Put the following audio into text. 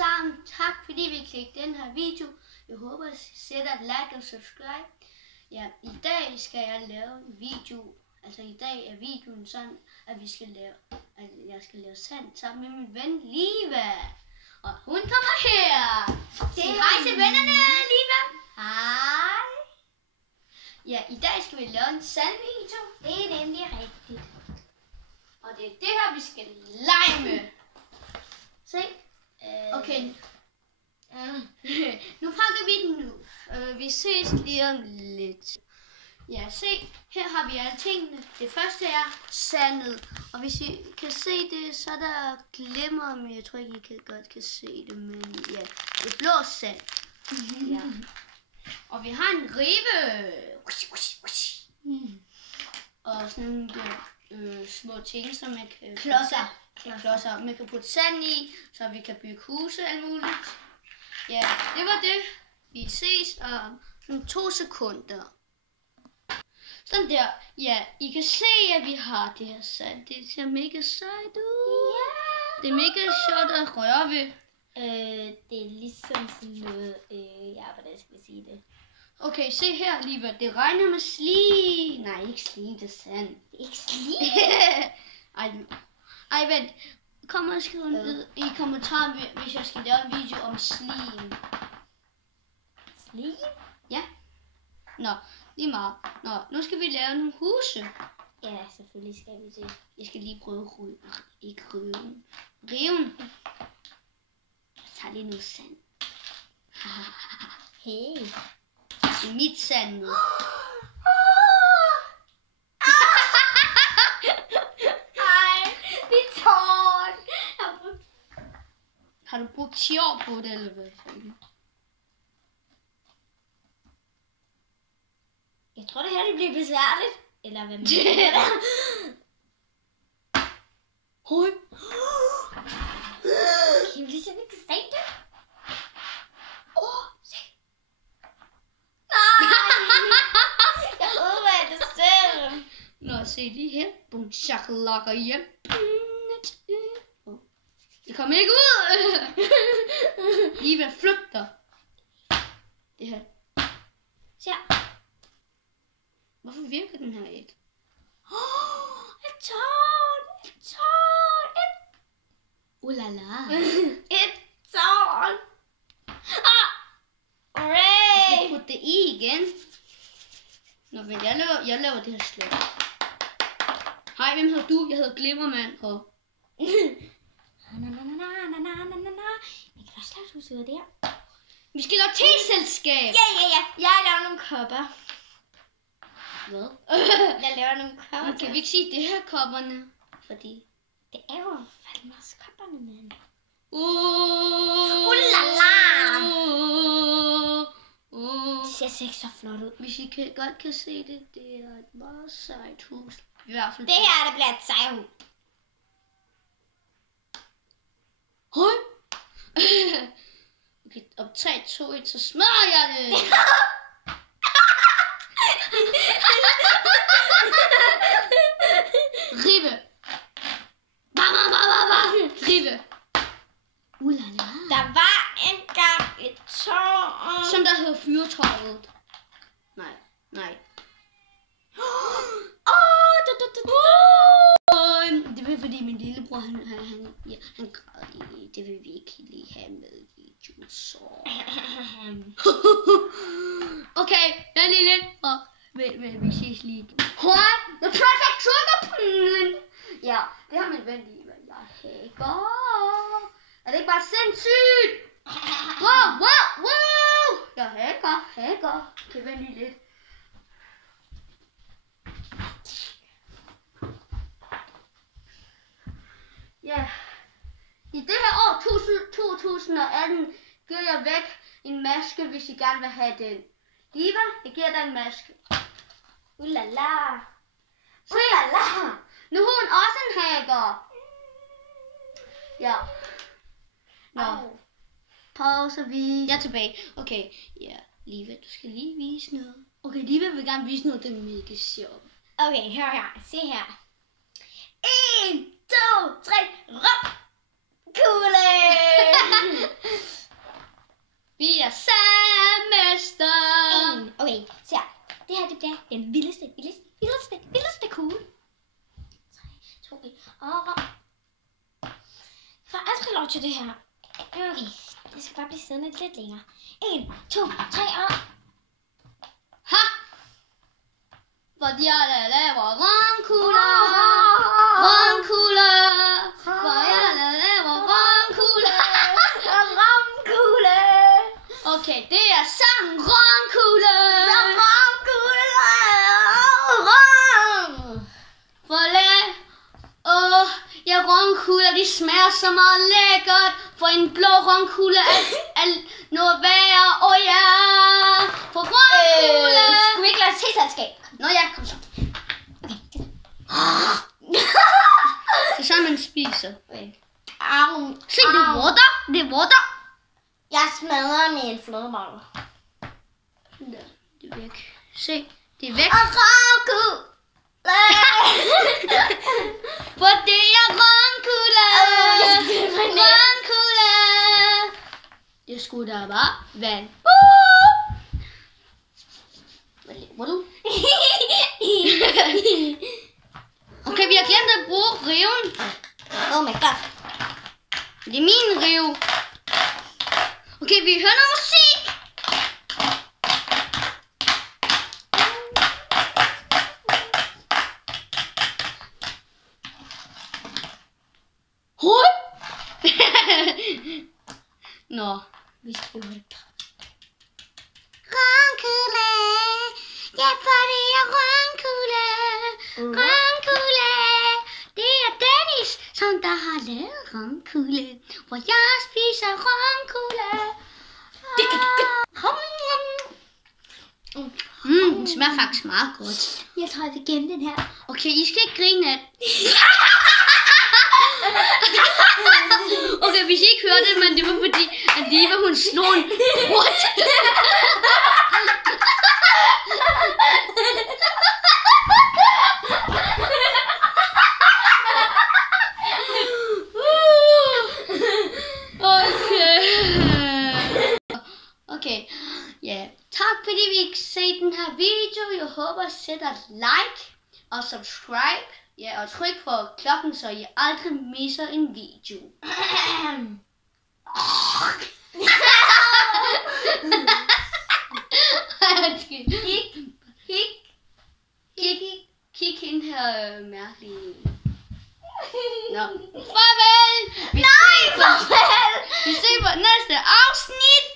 sammen. Tak fordi vi klikkede den her video. Jeg håber, I sætter et like og subscribe. Ja, i dag skal jeg lave en video. Altså i dag er videoen sådan, at jeg skal lave sand sammen med min ven Liva. Og hun kommer her. Sig hej til vennerne, Liva. Hej. Ja, i dag skal vi lave en sandvideo. Det er nemlig rigtigt. Og det er det her, vi skal lege med. Se. Okay. Nu pakker vi den nu. Vi ses lige om lidt. Ja, se. Her har vi alle tingene. Det første er sandet. Og hvis I kan se det, så er der glimmer, men jeg tror ikke, I godt kan se det. Men ja, det er blå sand. Ja. Og vi har en rive. Og sådan nogle små ting, som man kan... Klodser. Man kan putte sand i, så vi kan bygge huse og alt muligt. Ja, det var det. Vi ses om 2 sekunder. Sådan der. Ja, I kan se, at vi har det her sand. Det ser mega sejt ud. Yeah. Det er mega sjovt at røre ved. Det er ligesom sådan noget... hvordan skal jeg sige det? Okay, se her, Liva. Det regner med slim. Nej, ikke slim, det er sand. Det er ikke slim? Ej, vent. Kom og skriv ned i kommentaren, hvis jeg skal lave en video om slim. Slim? Ja. Nå, lige meget. Nå, nu skal vi lave nogle huse. Ja, selvfølgelig skal vi det. Jeg skal lige prøve riven. Jeg tager lige noget sand. Hey. Det er mit sand nu. Har du brugt 10 år på det, eller hvad fanden? Jeg tror, det her det bliver besværligt. Eller hvad mener du? Hoj. Kan du ligesom ikke se det? Se. Nej! Jeg ødelagde det selv. Nå, se lige her. Bum, shakalaka, hjem. Det kommer ikke ud. Liva, flyt dig. Det her. Se. Hvorfor virker den her ikke? Et tårn. Ulala. Et tårn. Jeg skal putte det i igen. Nå, men jeg laver det her slot. Hej, hvem hedder du? Jeg hedder Glimmermand. Og... Jeg kan også lave et hus ud af det her. Vi skal lave teselskab. Ja. Jeg laver nogle kopper. Hvad? Jeg laver nogle kopper. Kan vi ikke sige det her kopperne? Fordi... Det er jo fandme også kopperne, mand. Ulala. Det ser ikke så flot ud. Hvis I godt kan se det, det er et meget sejt hus. I hvert fald. Det her, der bliver et sejhus. Hej. Okay, om 3, 2, 1, så smadrer jeg det. Rive. Rive. Ulala. Der var engang et tårn. Som der hedder fyrtårnet. Nej. Det var fordi min lillebror, han græd i. Det vil vi ikke lige have med i videoen, så... Okay, jeg er lige lidt. Vi ses lige. Hej, the perfect trigger. Ja, det har min ven lige. Jeg hacker. Er det ikke bare sindssygt? Wow. Jeg hacker. Okay, vent lige lidt. Ja, i det her år 2018 giver jeg væk en maske, hvis I gerne vil have den. Liva, jeg giver dig en maske. Ulala. Nu er hun også en hacker. Ja. Nå. Pause, jeg er tilbage. Okay, ja. Liva, du skal lige vise noget. Okay, Liva vil gerne vise noget, der er mega sjovt. Okay, hør her. Se her. 1, 2, 3, røp! Kugle! lov til det her. Okay, det skal bare blive siddende lidt længere. 1, 2, 3 og... Ha! Fordi jeg laver rønkugler. Rønkugler. For jeg laver rønkugler. Rønkugler. Okay, det er sangen rønkugler. Ja, rønkugler, de smager så meget lækkert. For en blå rønkugle er noget værre. Ja, for rønkugler. Skulle vi ikke lade teselskab? Nå ja, kom så. Så sammen spiser. Se, det er vorter. Det er vorter. Jeg smadrer min flødebolle. Det er væk. Se, det er væk. Og rønkugler. For det er rønkugler. Rønkugler. Det skulle da bare vand. Hvad laver du? Okay, vi har glemt at bruge riven. Oh my god. Det er min rive. Okay, vi hører noget musik. Hold! Nå. Vi skal høre det. Rønkugle. Ja, for det er rønkugle. Rønkugle. Det er Dennis, som der har lavet rønkugle. Hvor jeg spiser rønkugle. Den smager faktisk meget godt. Jeg tror, jeg vil gemme den her. Okay, I skal ikke grine af det. Okay, hvis I ikke hørte det, men det var fordi, at Liva, hun slog en brud. Okay, ja. Tak fordi vi ikke se den her video. Jeg håber, I sætter et like og subscribe. Ja, og tryk på klokken, så I aldrig misser en video. Kig hende her mærkelige. Nå, farvel! Vi ses på næste afsnit!